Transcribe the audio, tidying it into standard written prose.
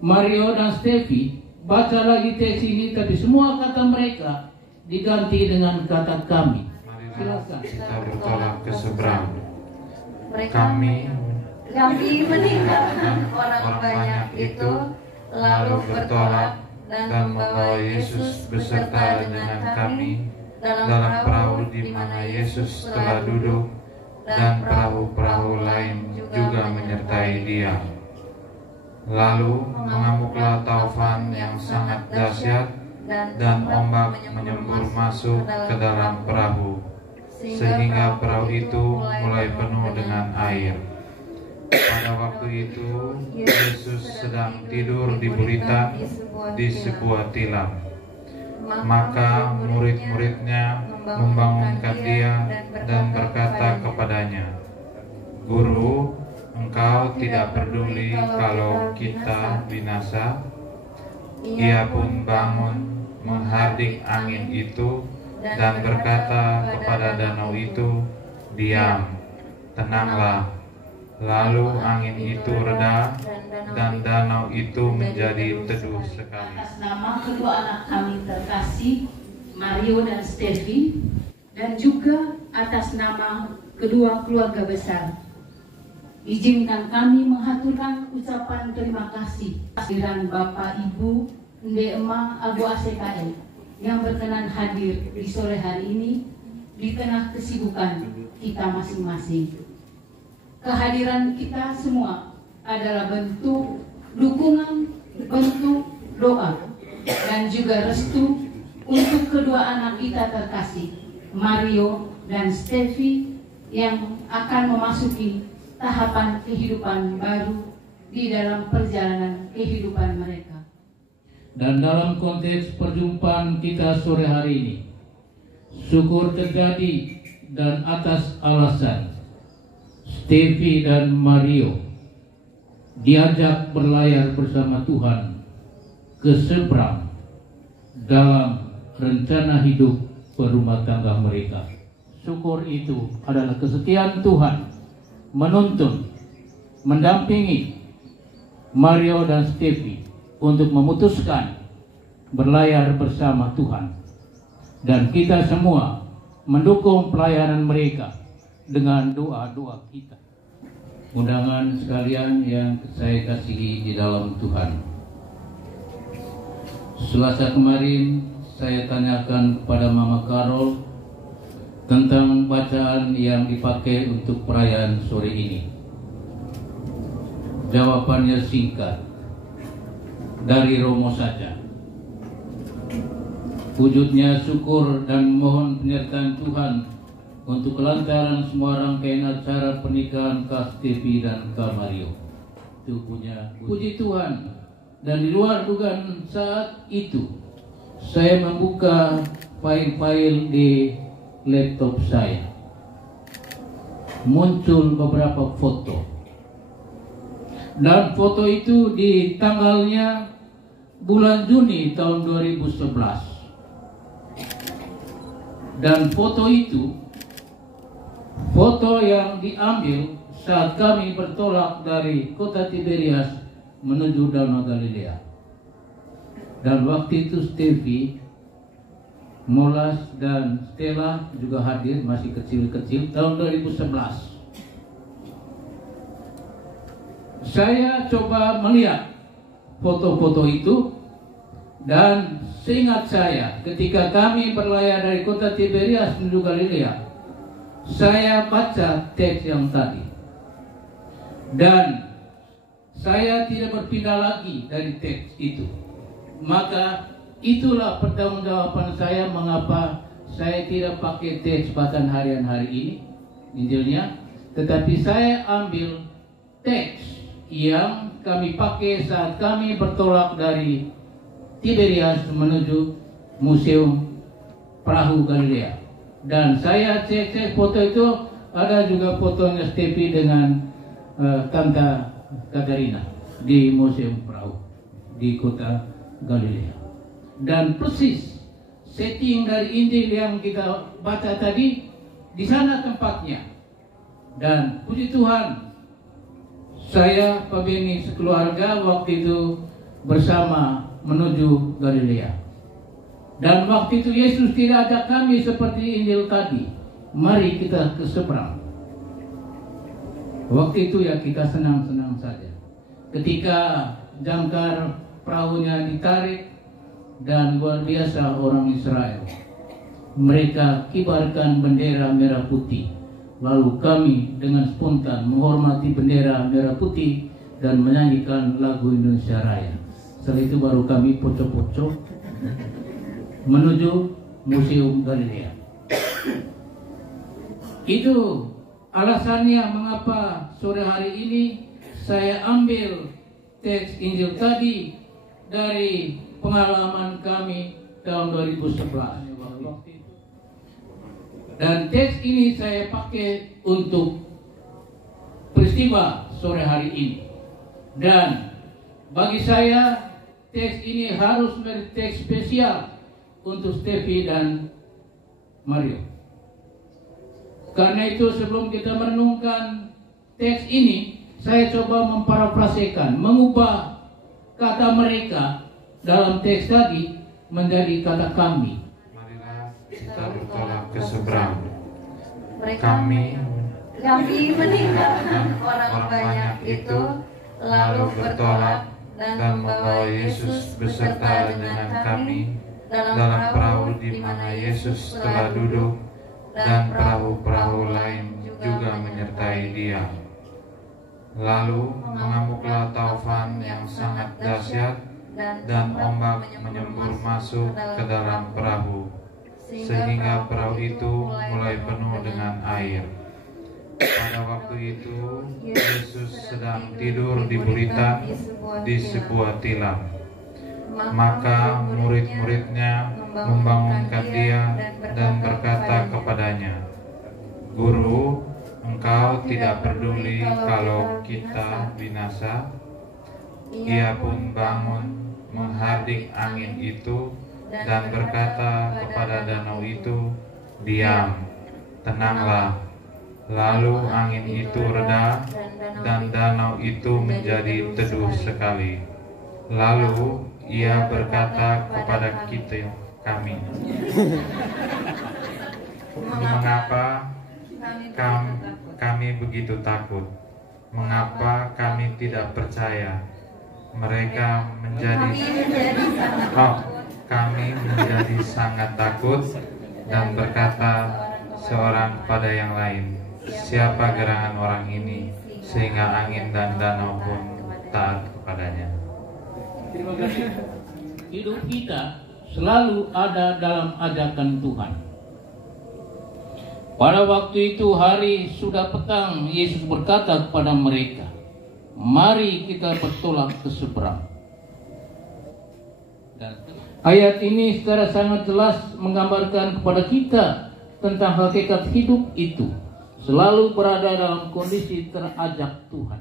Mario dan Stevi, baca lagi teks ini, tapi semua kata mereka diganti dengan kata kami. Silakan. Kita bertolak ke seberang. Kami meninggalkan orang banyak itu, lalu bertolak dan membawa Yesus beserta dengan kami dalam perahu di mana Yesus telah duduk, dan perahu-perahu lain juga menyertai Dia. Lalu mengamuklah taufan yang sangat dahsyat, dan ombak menyembur masuk ke dalam perahu, sehingga perahu itu mulai penuh dengan air. Pada waktu itu Yesus sedang tidur di buritan di sebuah tilam. Maka murid-muridnya membangunkan Dia dan berkata kepadanya, "Guru, Engkau tidak peduli kalau kita binasa?" Ia pun bangun, menghardik angin itu, dan berkata kepada danau itu, "Diam, tenanglah." Lalu angin itu reda, dan danau itu menjadi teduh sekali. Atas nama kedua anak kami terkasih, Mario dan Stevi, dan juga atas nama kedua keluarga besar, izinkan kami mengaturkan ucapan terima kasih kehadiran Bapak Ibu Nde Ema Abu ACKM yang berkenan hadir di sore hari ini di tengah kesibukan kita masing-masing. Kehadiran kita semua adalah bentuk dukungan, bentuk doa, dan juga restu untuk kedua anak kita terkasih, Mario dan Stevi, yang akan memasuki tahapan kehidupan baru di dalam perjalanan kehidupan mereka. Dan dalam konteks perjumpaan kita sore hari ini, syukur terjadi dan atas alasan Stevi dan Mario diajak berlayar bersama Tuhan ke seberang dalam rencana hidup berumah tangga mereka. Syukur itu adalah kesetiaan Tuhan menuntun, mendampingi Mario dan Stevi untuk memutuskan berlayar bersama Tuhan. Dan kita semua mendukung pelayanan mereka dengan doa-doa kita. Undangan sekalian yang saya kasihi di dalam Tuhan, Selasa kemarin saya tanyakan kepada Mama Carol tentang bacaan yang dipakai untuk perayaan sore ini. Jawabannya singkat, dari Romo saja. Wujudnya syukur dan mohon penyertaan Tuhan untuk kelancaran semua rangkaian acara pernikahan Kak Stevi dan Kak Mario. Itu punya puji Tuhan. Dan di luar dugaan saat itu, saya membuka file-file di laptop saya. Muncul beberapa foto. Dan foto itu di tanggalnya bulan Juni tahun 2011. Dan foto itu foto yang diambil saat kami bertolak dari kota Tiberias menuju Danau Galilea. Dan waktu itu Stevi, Molas, dan Stella juga hadir, masih kecil-kecil, tahun 2011. Saya coba melihat foto-foto itu, dan seingat saya ketika kami berlayar dari kota Tiberias menuju Galilea, saya baca teks yang tadi, dan saya tidak berpindah lagi dari teks itu. Maka itulah pertanggungjawaban saya mengapa saya tidak pakai teks bacaan harian hari ini, Injilnya, tetapi saya ambil teks yang kami pakai saat kami bertolak dari Tiberias menuju Museum Perahu Galilea. Dan saya cek foto itu, ada juga fotonya Stevi dengan Tante Katarina di Museum Perahu di kota Galilea. Dan persis setting dari Injil yang kita baca tadi, di sana tempatnya. Dan puji Tuhan, saya, Pak Beni, sekeluarga waktu itu bersama menuju Galilea. Dan waktu itu Yesus tidak ajak kami seperti Injil tadi, mari kita ke seberang. Waktu itu ya kita senang-senang saja. Ketika jangkar perahunya ditarik dan luar biasa orang Israel, mereka kibarkan bendera merah putih. Lalu kami dengan spontan menghormati bendera merah putih dan menyanyikan lagu Indonesia Raya. Setelah itu baru kami pocok-pocok menuju Museum Galilea. Itu alasannya mengapa sore hari ini saya ambil teks Injil tadi dari pengalaman kami tahun 2011. Dan teks ini saya pakai untuk peristiwa sore hari ini. Dan bagi saya teks ini harus menjadi teks spesial untuk Stevi dan Mario. Karena itu sebelum kita merenungkan teks ini, saya coba memparafrasekan, mengubah kata mereka dalam teks tadi menjadi kata kami. Marilah kita bertolak ke seberang. Kami meninggalkan orang banyak itu, lalu bertolak dan membawa Yesus beserta dengan kami dalam perahu di mana Yesus telah duduk, dan perahu-perahu lain juga menyertai Dia. Lalu mengamuklah taufan yang sangat dahsyat, dan ombak menyembur masuk ke dalam perahu, sehingga perahu itu mulai penuh dengan air. Pada waktu itu Yesus sedang tidur di gurita di sebuah tilam. Maka murid-muridnya membangunkan Dia dan berkata kepadanya, "Guru, Engkau tidak peduli kalau kita binasa?" Ia pun bangun, menghardik angin itu, dan berkata kepada danau itu, "Diam, tenanglah." Lalu angin itu reda, dan danau itu menjadi teduh sekali. Lalu ia berkata kepada kami, "Mengapa kami begitu takut? Mengapa kami tidak percaya?" Mereka kami menjadi sangat takut dan berkata seorang kepada yang lain, "Siapa gerangan orang ini sehingga angin dan danau pun taat kepadanya?" Terima kasih. Hidup kita selalu ada dalam ajakan Tuhan. Pada waktu itu hari sudah petang, Yesus berkata kepada mereka, "Mari kita bertolak ke seberang." Dan ayat ini secara sangat jelas menggambarkan kepada kita tentang hakikat hidup itu selalu berada dalam kondisi terajak Tuhan.